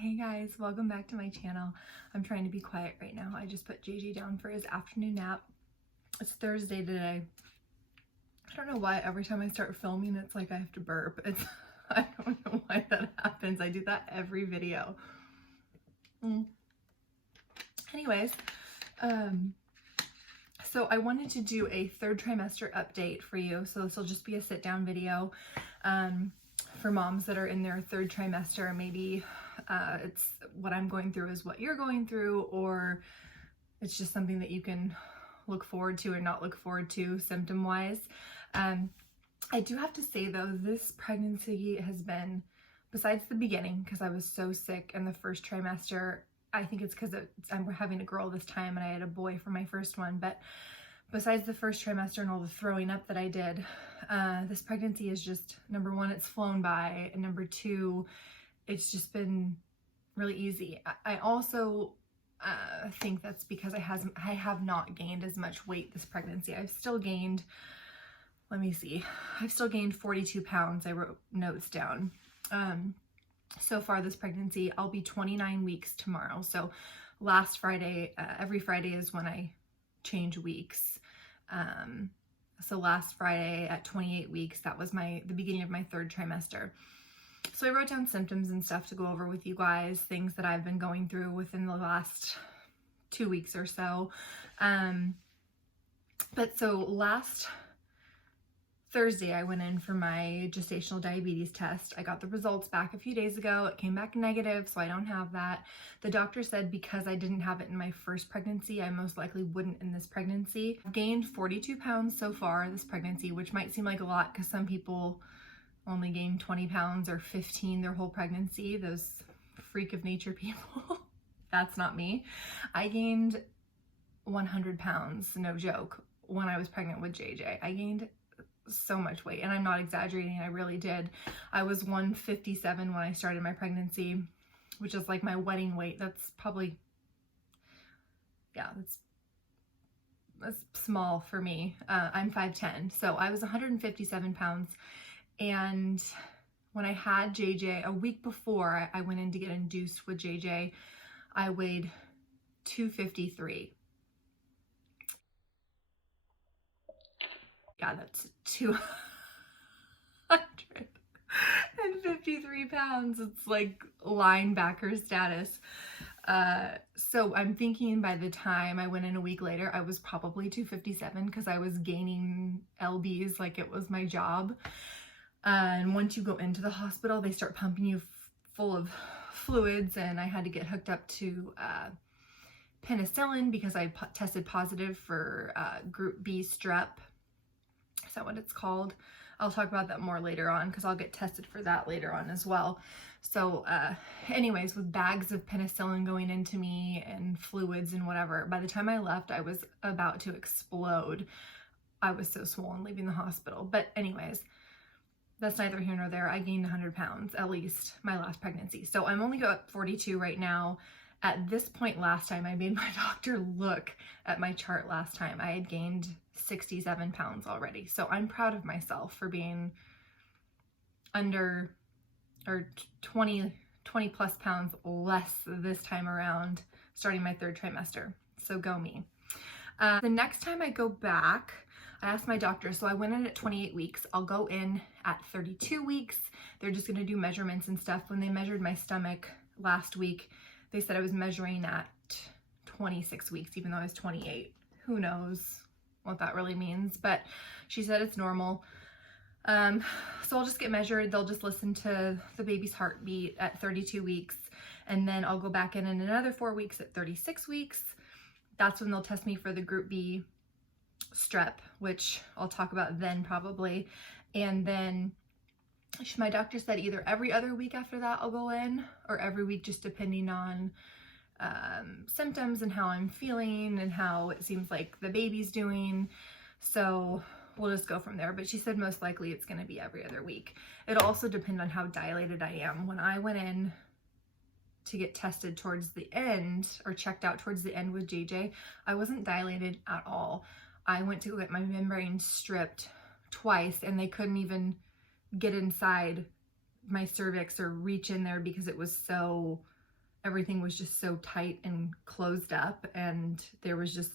Hey guys, welcome back to my channel. I'm trying to be quiet right now. I just put JJ down for his afternoon nap. It's Thursday today. I don't know why every time I start filming it's like I have to burp. I don't know why that happens. I do that every video. Anyways, so I wanted to do a third trimester update for you. So this will just be a sit down video for moms that are in their third trimester. Maybe it's what I'm going through is what you're going through, or it's just something that you can look forward to or not look forward to symptom wise. I do have to say though, this pregnancy has been, besides the beginning, because I was so sick in the first trimester. I think it's because I'm having a girl this time and I had a boy for my first one, but besides the first trimester and all the throwing up that I did, this pregnancy is just, number one, it's flown by, and number two, it's just been really easy. I also think that's because I have not gained as much weight this pregnancy. I've still gained, let me see, I've still gained 42 pounds. I wrote notes down. So far this pregnancy, I'll be 29 weeks tomorrow. So last Friday, every Friday is when I change weeks. So last Friday at 28 weeks, that was the beginning of my third trimester. So I wrote down symptoms and stuff to go over with you guys, things that I've been going through within the last 2 weeks or so. But so last Thursday, I went in for my gestational diabetes test. I got the results back a few days ago. It came back negative, so I don't have that. The doctor said because I didn't have it in my first pregnancy, I most likely wouldn't in this pregnancy. I've gained 42 pounds so far this pregnancy, which might seem like a lot because some people only gain 20 pounds or 15 their whole pregnancy. Those freak of nature people. That's not me. I gained 100 pounds, no joke, when I was pregnant with JJ. I gained so much weight, and I'm not exaggerating, I really did. I was 157 when I started my pregnancy, which is like my wedding weight. That's probably, yeah, that's small for me. I'm 5'10", so I was 157 pounds, and when I had JJ, a week before I went in to get induced with JJ, I weighed 253. Yeah, that's 253 pounds. It's like linebacker status. So I'm thinking by the time I went in a week later, I was probably 257 because I was gaining lbs like it was my job. And once you go into the hospital, they start pumping you full of fluids, and I had to get hooked up to penicillin because I tested positive for group B strep. Is that what it's called? I'll talk about that more later on because I'll get tested for that later on as well. So anyways, with bags of penicillin going into me and fluids and whatever, by the time I left, I was about to explode. I was so swollen leaving the hospital. But anyways, that's neither here nor there. I gained 100 pounds, at least my last pregnancy. So I'm only at 42 right now. At this point last time, I made my doctor look at my chart last time. I had gained 67 pounds already. So I'm proud of myself for being under, or 20 plus pounds less this time around, starting my third trimester. So go me. The next time I go back, I asked my doctor, so I went in at 28 weeks. I'll go in at 32 weeks. They're just gonna do measurements and stuff. When they measured my stomach last week, they said I was measuring at 26 weeks, even though I was 28. Who knows what that really means, but she said it's normal. So I'll just get measured. They'll just listen to the baby's heartbeat at 32 weeks, and then I'll go back in another 4 weeks at 36 weeks. That's when they'll test me for the group B strep, which I'll talk about then probably. And then my doctor said either every other week after that I'll go in, or every week, just depending on symptoms and how I'm feeling and how it seems like the baby's doing. So we'll just go from there. But she said most likely it's going to be every other week. It'll also depend on how dilated I am. When I went in to get tested towards the end, or checked out towards the end with JJ, I wasn't dilated at all. I went to get my membrane stripped twice, and they couldn't even get inside my cervix or reach in there because it was so everything was just so tight and closed up, and there was just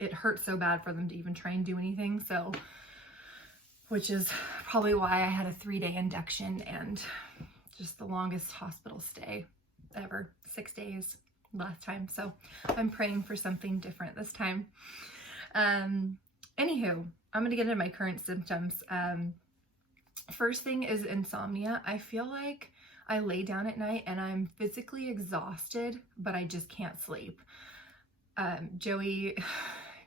it hurt so bad for them to even try and do anything. So, which is probably why I had a 3-day induction and just the longest hospital stay ever, 6 days last time. So I'm praying for something different this time. Anywho, I'm gonna get into my current symptoms. First thing is insomnia. I feel like I lay down at night and I'm physically exhausted, but I just can't sleep. Joey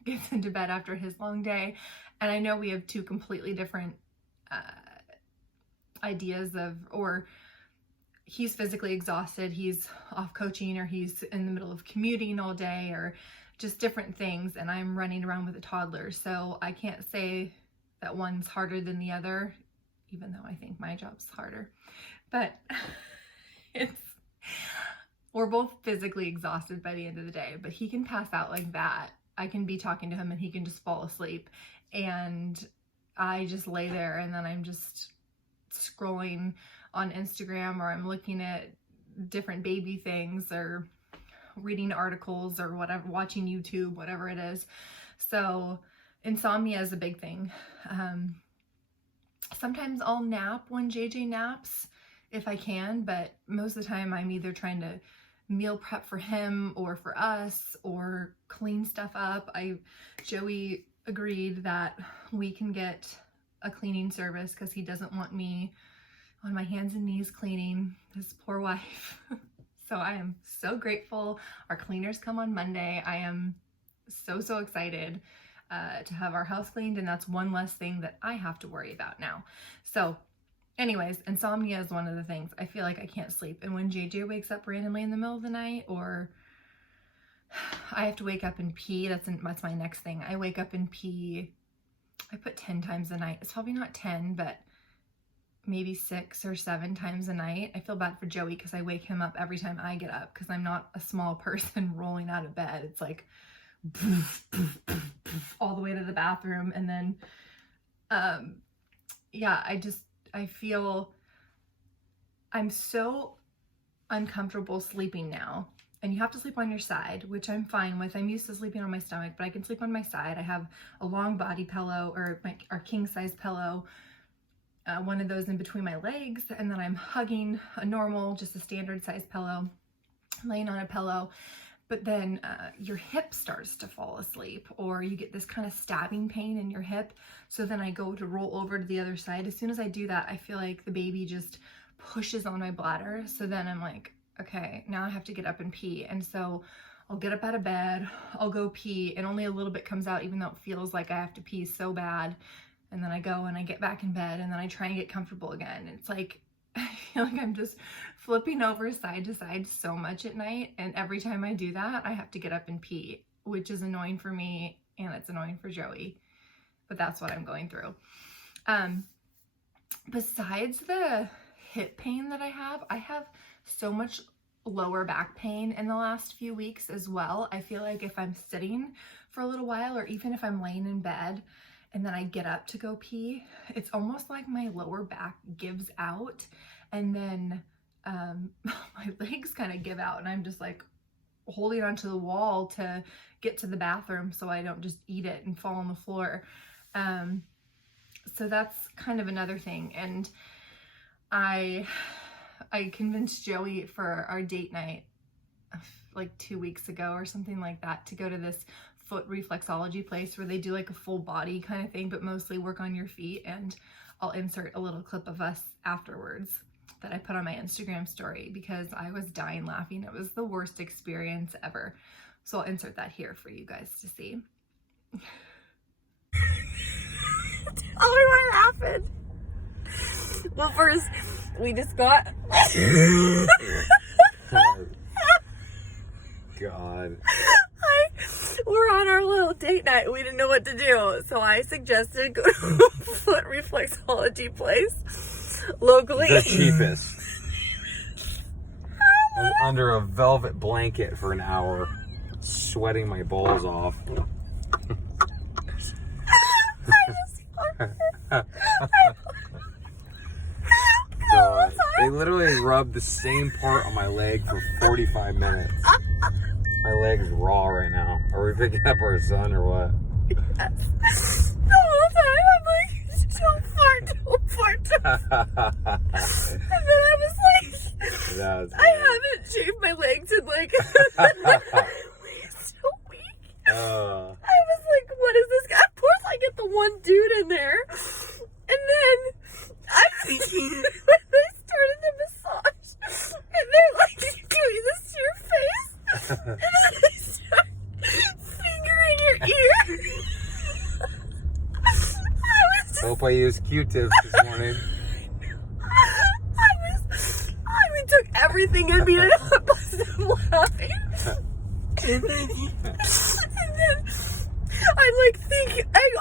gets into bed after his long day, and I know we have two completely different ideas of, or he's physically exhausted, he's off coaching, or he's in the middle of commuting all day, or just different things, and I'm running around with a toddler. So I can't say that one's harder than the other, even though I think my job's harder. But we're both physically exhausted by the end of the day, but he can pass out like that. I can be talking to him and he can just fall asleep, and I just lay there, and then I'm just scrolling on Instagram, or I'm looking at different baby things, or reading articles, or whatever, watching YouTube, whatever it is. So insomnia is a big thing. Sometimes I'll nap when JJ naps if I can, but most of the time I'm either trying to meal prep for him or for us, or clean stuff up. Joey agreed that we can get a cleaning service because he doesn't want me on my hands and knees cleaning his poor wife. So I am so grateful. Our cleaners come on Monday. I am so excited to have our house cleaned, and that's one less thing that I have to worry about now. So anyways, insomnia is one of the things. I feel like I can't sleep, and when JJ wakes up randomly in the middle of the night, or I have to wake up and pee, that's my next thing. I wake up and pee, I put 10 times a night. It's probably not 10, but maybe 6 or 7 times a night. I feel bad for Joey because I wake him up every time I get up, because I'm not a small person rolling out of bed. It's like all the way to the bathroom. And then yeah, I feel I'm so uncomfortable sleeping now. And you have to sleep on your side, which I'm fine with. I'm used to sleeping on my stomach, but I can sleep on my side. I have a long body pillow, or our king size pillow, one of those in between my legs, and then I'm hugging a normal, just a standard size pillow, laying on a pillow. But then your hip starts to fall asleep, or you get this kind of stabbing pain in your hip. So then I go to roll over to the other side. As soon as I do that, I feel like the baby just pushes on my bladder. So then I'm like, okay, now I have to get up and pee. And so I'll get up out of bed, I'll go pee, and only a little bit comes out, even though it feels like I have to pee so bad. And then I go and I get back in bed, and then I try and get comfortable again. It's like, I feel like I'm just flipping over side to side so much at night. And every time I do that, I have to get up and pee, which is annoying for me, and it's annoying for Joey. But that's what I'm going through. Besides the hip pain that I have so much lower back pain in the last few weeks as well. I feel like if I'm sitting for a little while, or even if I'm laying in bed and then I get up to go pee, it's almost like my lower back gives out, and then my legs kind of give out, and I'm just like holding onto the wall to get to the bathroom so I don't just eat it and fall on the floor. So that's kind of another thing. And I convinced Joey for our date night like 2 weeks ago or something like that to go to this foot reflexology place where they do like a full body kind of thing, but mostly work on your feet. And I'll insert a little clip of us afterwards that I put on my Instagram story because I was dying laughing. It was the worst experience ever. So I'll insert that here for you guys to see. Tell me why you're laughing. Well, first, we just got... God. We're on our little date night. We didn't know what to do. So I suggested go to a foot reflexology place locally. The cheapest. I'm under a velvet blanket for an hour, sweating my balls off. I just They literally rubbed the same part on my leg for 45 minutes. My leg's raw right now. Are we picking up our son or what? Yes. The whole time I'm like, don't fart. And then I was like, I haven't shaved my legs in like so week. I was like, what is this guy? Of course I get the one dude in there. And then I'm thinking when they started the massage and they're like doing this to your face. And then they start fingering your ear. Hope I used Q-tips this morning. I took everything in me and I busted laughing. And then I like think,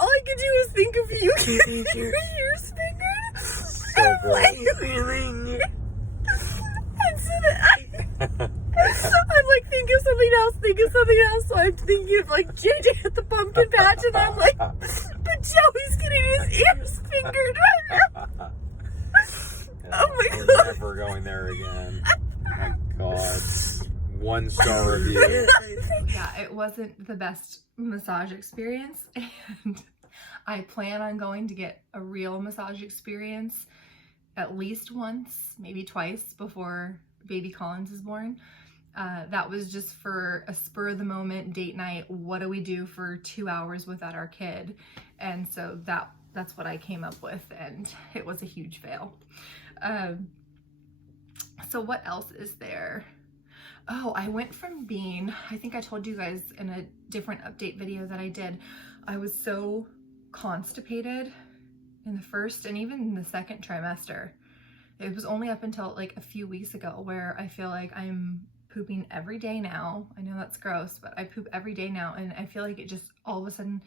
all I could do was think of you getting your ears fingered. So gross. And so then I'm like, think of something else. So I'm thinking of like JJ at the pumpkin patch, and I'm like, but Joey's getting his ears fingered right now. Oh my God. We're never going there again. My God. 1-star review. Yeah, it wasn't the best massage experience, and I plan on going to get a real massage experience at least once, maybe twice before baby Collins is born. That was just for a spur of the moment date night. What do we do for 2 hours without our kid? And so that's what I came up with, and it was a huge fail. So what else is there? Oh, I went from being, I think I told you guys in a different update video that I did, I was so constipated in the first and even in the second trimester. It was only up until like a few weeks ago where I feel like I'm pooping every day now. I know that's gross, but I poop every day now, and I feel like it just all of a sudden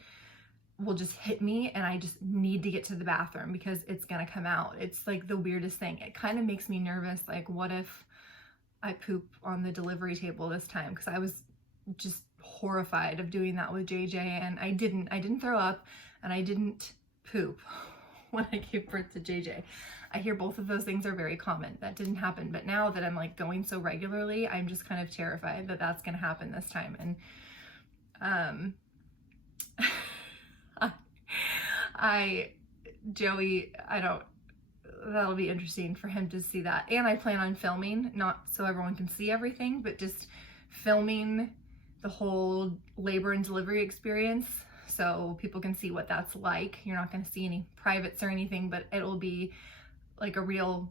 will just hit me and I just need to get to the bathroom because it's gonna come out. It's like the weirdest thing. It kind of makes me nervous. Like, what if I poop on the delivery table this time? Because I was just horrified of doing that with JJ, and I didn't throw up and I didn't poop when I gave birth to JJ. I hear both of those things are very common. That didn't happen, but now that I'm like going so regularly, I'm just kind of terrified that that's gonna happen this time. And that'll be interesting for him to see that. And I plan on filming, not so everyone can see everything, but just filming the whole labor and delivery experience so people can see what that's like. You're not going to see any privates or anything, but it'll be like a real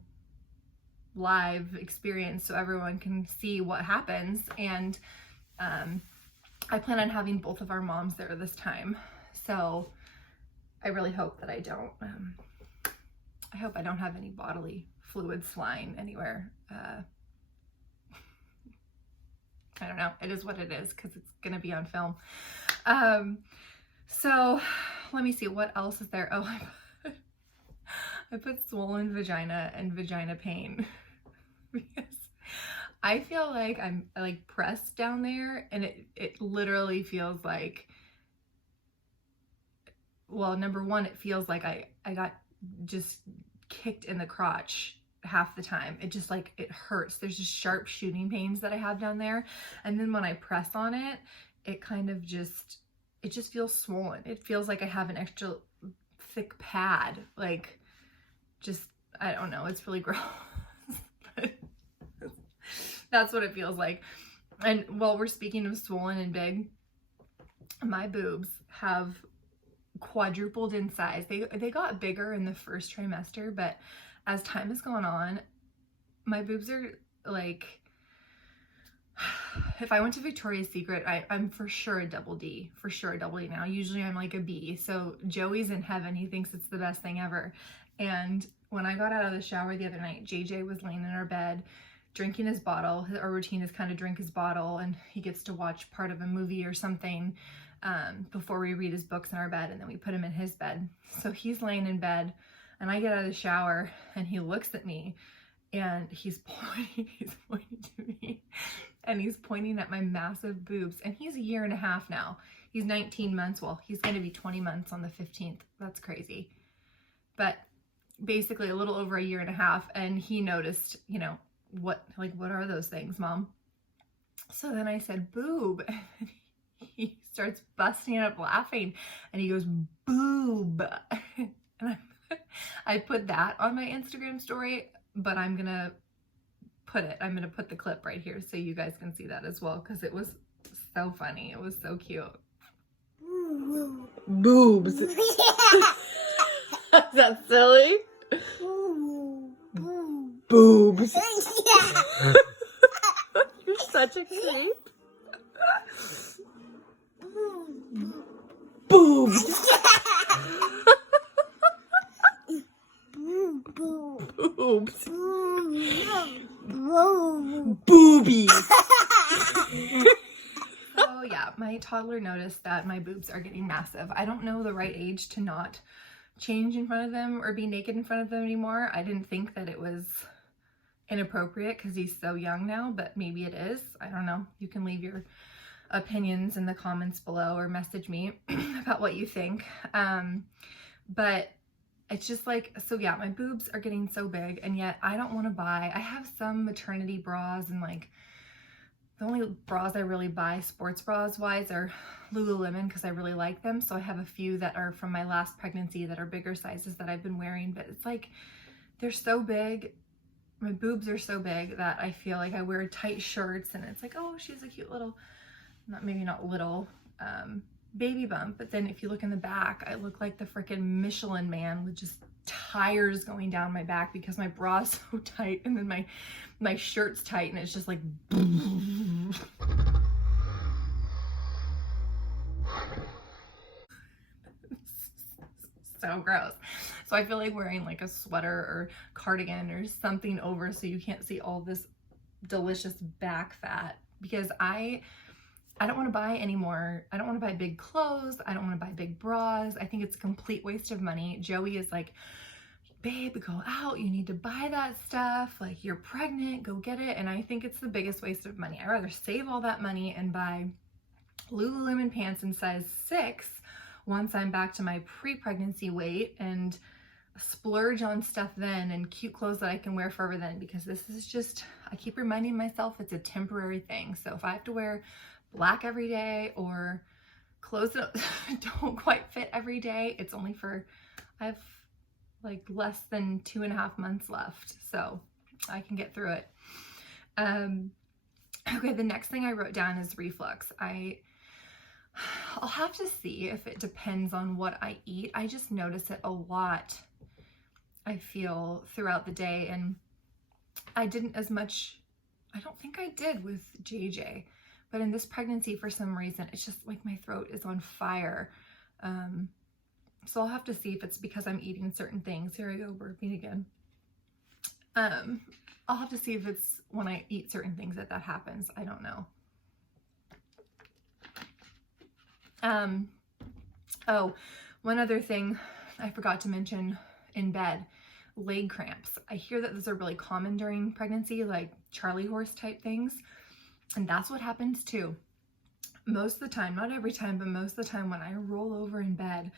live experience so everyone can see what happens. And I plan on having both of our moms there this time. So I really hope that I don't have any bodily fluids flying anywhere. I don't know. It is what it is because it's going to be on film. So let me see. What else is there? Oh, I put swollen vagina and vagina pain because I feel like I'm like pressed down there, and it literally feels like, well, number one, it feels like I got just kicked in the crotch half the time. It just like, it hurts. There's just sharp shooting pains that I have down there. And then when I press on it, it kind of just, it just feels swollen. It feels like I have an extra thick pad. Like, just, I don't know. It's really gross. But that's what it feels like. And while we're speaking of swollen and big, my boobs have quadrupled in size. They got bigger in the first trimester, but as time has gone on, my boobs are like, if I went to Victoria's Secret, I'm for sure a double D, now. Usually I'm like a B. So Joey's in heaven. He thinks it's the best thing ever. And when I got out of the shower the other night, JJ was laying in our bed drinking his bottle. Our routine is kind of drink his bottle, and he gets to watch part of a movie or something before we read his books in our bed, and then we put him in his bed. So he's laying in bed, and I get out of the shower, and he looks at me, and he's pointing to me, and he's pointing at my massive boobs. And he's a year and a half now. He's 19 months. Well, he's going to be 20 months on the 15th. That's crazy. But basically a little over a year and a half, and he noticed, you know, what are those things, Mom? So then I said, boob. And he starts busting up laughing, and he goes, boob. And I put that on my Instagram story, but I'm gonna put the clip right here so you guys can see that as well, because it was so funny. It was so cute. Boobs. Is that silly? Boobs. You're such a creep. Boobs. Boobs. Boobies. So yeah, my toddler noticed that my boobs are getting massive. I don't know the right age to not change in front of them or be naked in front of them anymore. I didn't think that it was inappropriate because he's so young now, but maybe it is. I don't know. You can leave your opinions in the comments below or message me about what you think. But it's just like, so yeah, my boobs are getting so big, and yet I don't want to buy. I have some maternity bras, and like the only bras I really buy sports bras wise are Lululemon because I really like them. So I have a few that are from my last pregnancy that are bigger sizes that I've been wearing, but it's like they're so big. My boobs are so big that I feel like I wear tight shirts, and it's like, oh, she's a cute little, maybe not little, baby bump. But then if you look in the back, I look like the freaking Michelin Man with just tires going down my back because my bra's so tight, and then my shirt's tight, and it's just like so gross. So I feel like wearing like a sweater or cardigan or something over so you can't see all this delicious back fat, because I don't want to buy anymore. I don't want to buy big clothes. I don't want to buy big bras. I think it's a complete waste of money. Joey is like, babe, go out. You need to buy that stuff. Like, you're pregnant, go get it. And I think it's the biggest waste of money. I'd rather save all that money and buy Lululemon pants in size 6 once I'm back to my pre-pregnancy weight, and splurge on stuff then and cute clothes that I can wear forever then, because this is just, I keep reminding myself it's a temporary thing. So if I have to wear black every day or clothes that don't quite fit every day, it's only for, I have like less than 2.5 months left, so I can get through it. Okay, the next thing I wrote down is reflux. I'll have to see if it depends on what I eat. I just notice it a lot, I feel, throughout the day, and I didn't as much, I don't think I did with JJ, but in this pregnancy, for some reason, it's just like my throat is on fire. So I'll have to see if it's because I'm eating certain things. Here I go, burping again. I'll have to see if it's when I eat certain things that happens. I don't know. Oh, one other thing I forgot to mention in bed, leg cramps. I hear that those are really common during pregnancy, like Charlie horse type things. And that's what happens too. Most of the time, not every time, but most of the time when I roll over in bed,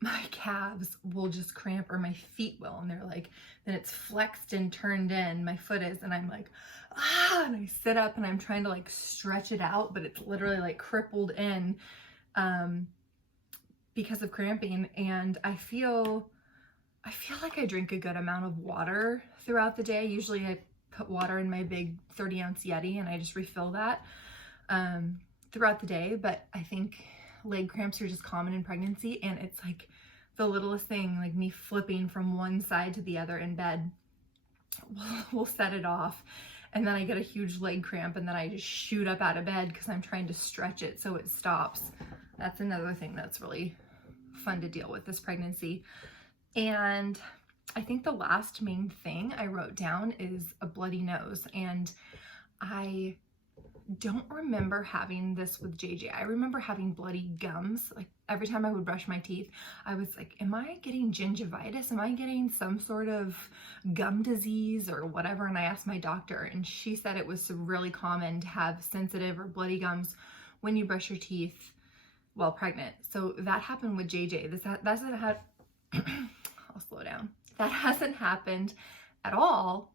my calves will just cramp, or my feet will, and they're like, then it's flexed and turned in, my foot is, and I'm like, ah, and I sit up and I'm trying to like stretch it out, but it's literally like crippled in because of cramping. And I feel like I drink a good amount of water throughout the day. Usually I put water in my big 30-ounce Yeti and I just refill that throughout the day, but I think leg cramps are just common in pregnancy, and it's like the littlest thing, like me flipping from one side to the other in bed will set it off, and then I get a huge leg cramp, and then I just shoot up out of bed because I'm trying to stretch it so it stops. That's another thing that's really fun to deal with this pregnancy. And I think the last main thing I wrote down is a bloody nose, and I don't remember having this with JJ. I remember having bloody gums. Like every time I would brush my teeth, I was like, am I getting gingivitis? Am I getting some sort of gum disease or whatever? And I asked my doctor, and she said it was really common to have sensitive or bloody gums when you brush your teeth while pregnant. So that happened with JJ. That's what had, I'll slow down. That hasn't happened at all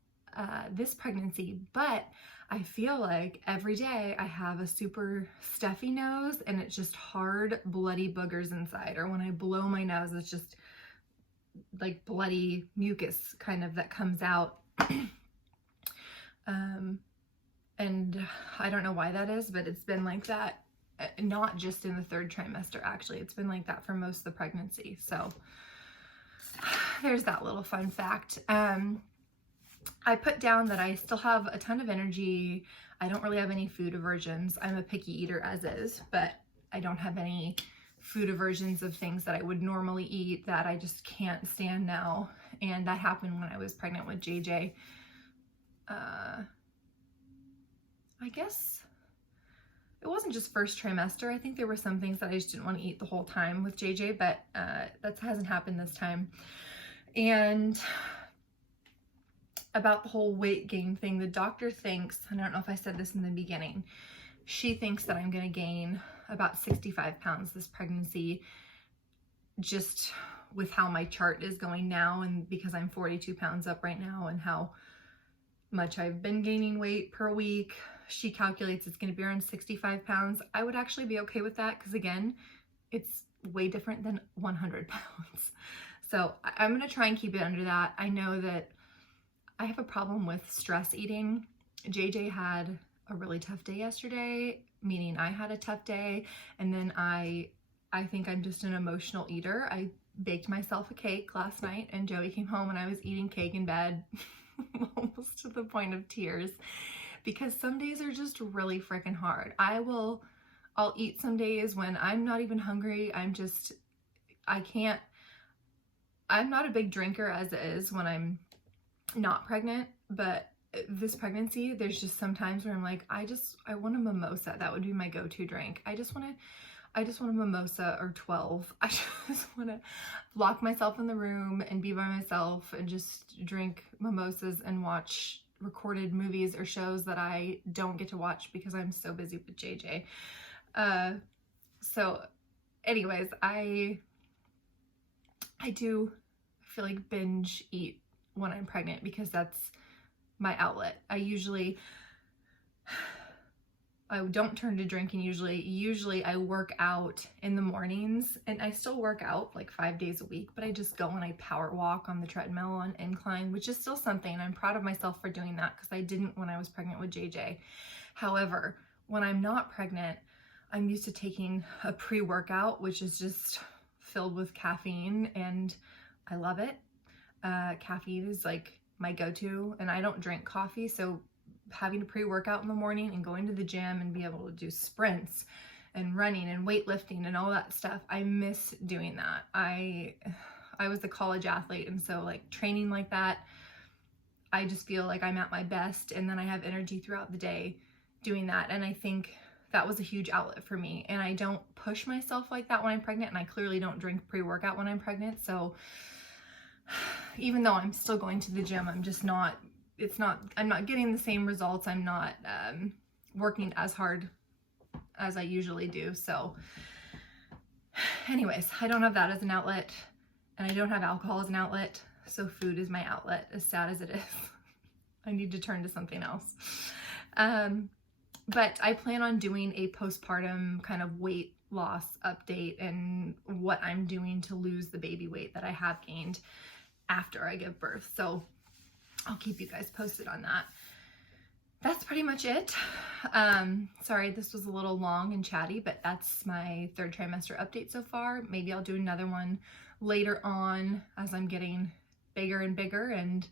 this pregnancy, but I feel like every day I have a super stuffy nose and it's just hard, bloody boogers inside. Or when I blow my nose, it's just like bloody mucus kind of that comes out. And I don't know why that is, but it's been like that, not just in the 3rd trimester, actually. It's been like that for most of the pregnancy. So there's that little fun fact. I put down that I still have a ton of energy. I don't really have any food aversions. I'm a picky eater as is, but I don't have any food aversions of things that I would normally eat that I just can't stand now. And that happened when I was pregnant with JJ. I guess it wasn't just 1st trimester. I think there were some things that I just didn't want to eat the whole time with JJ, but that hasn't happened this time. And about the whole weight gain thing, the doctor thinks, and I don't know if I said this in the beginning, she thinks that I'm going to gain about 65 pounds this pregnancy, just with how my chart is going now, and because I'm 42 pounds up right now and how much I've been gaining weight per week. She calculates it's going to be around 65 pounds. I would actually be okay with that because, again, it's way different than 100 pounds. So I'm going to try and keep it under that. I know that I have a problem with stress eating. JJ had a really tough day yesterday, meaning I had a tough day. And then I think I'm just an emotional eater. I baked myself a cake last night and Joey came home and I was eating cake in bed almost to the point of tears, because some days are just really freaking hard. I'll eat some days when I'm not even hungry. I'm not a big drinker as it is when I'm not pregnant, but this pregnancy, there's just some times where I'm like, I want a mimosa. That would be my go-to drink. I just want a mimosa or 12. I just want to lock myself in the room and be by myself and just drink mimosas and watch recorded movies or shows that I don't get to watch because I'm so busy with JJ. So anyways, I do feel like binge eat when I'm pregnant because that's my outlet. I don't turn to drinking usually. I work out in the mornings, and I still work out like 5 days a week, but I just go and I power walk on the treadmill on incline, which is still something. I'm proud of myself for doing that because I didn't when I was pregnant with JJ. However, when I'm not pregnant, I'm used to taking a pre-workout, which is just filled with caffeine, and I love it. Caffeine is like my go-to, and I don't drink coffee, so having a pre-workout in the morning and going to the gym and be able to do sprints and running and weightlifting and all that stuff, I miss doing that. I was a college athlete, and so like training like that, I just feel like I'm at my best, and then I have energy throughout the day doing that. And I think that was a huge outlet for me, and I don't push myself like that when I'm pregnant, and I clearly don't drink pre-workout when I'm pregnant. So even though I'm still going to the gym, I'm not getting the same results. I'm not working as hard as I usually do. So anyways, I don't have that as an outlet, and I don't have alcohol as an outlet. So food is my outlet, as sad as it is. I need to turn to something else. But I plan on doing a postpartum kind of weight loss update and what I'm doing to lose the baby weight that I have gained after I give birth. So I'll keep you guys posted on that. That's pretty much it. Sorry, this was a little long and chatty, but that's my 3rd trimester update so far. Maybe I'll do another one later on as I'm getting bigger and bigger, and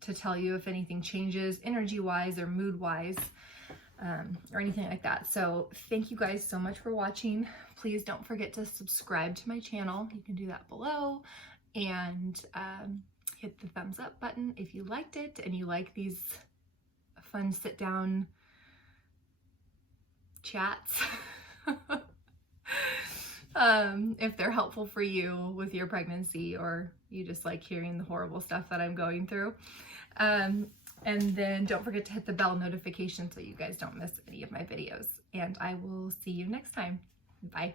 to tell you if anything changes energy-wise or mood-wise, or anything like that. So thank you guys so much for watching. Please don't forget to subscribe to my channel. You can do that below, and hit the thumbs up button if you liked it and you like these fun sit down chats. If they're helpful for you with your pregnancy, or you just like hearing the horrible stuff that I'm going through. And then don't forget to hit the bell notification so you guys don't miss any of my videos. And I will see you next time. Bye.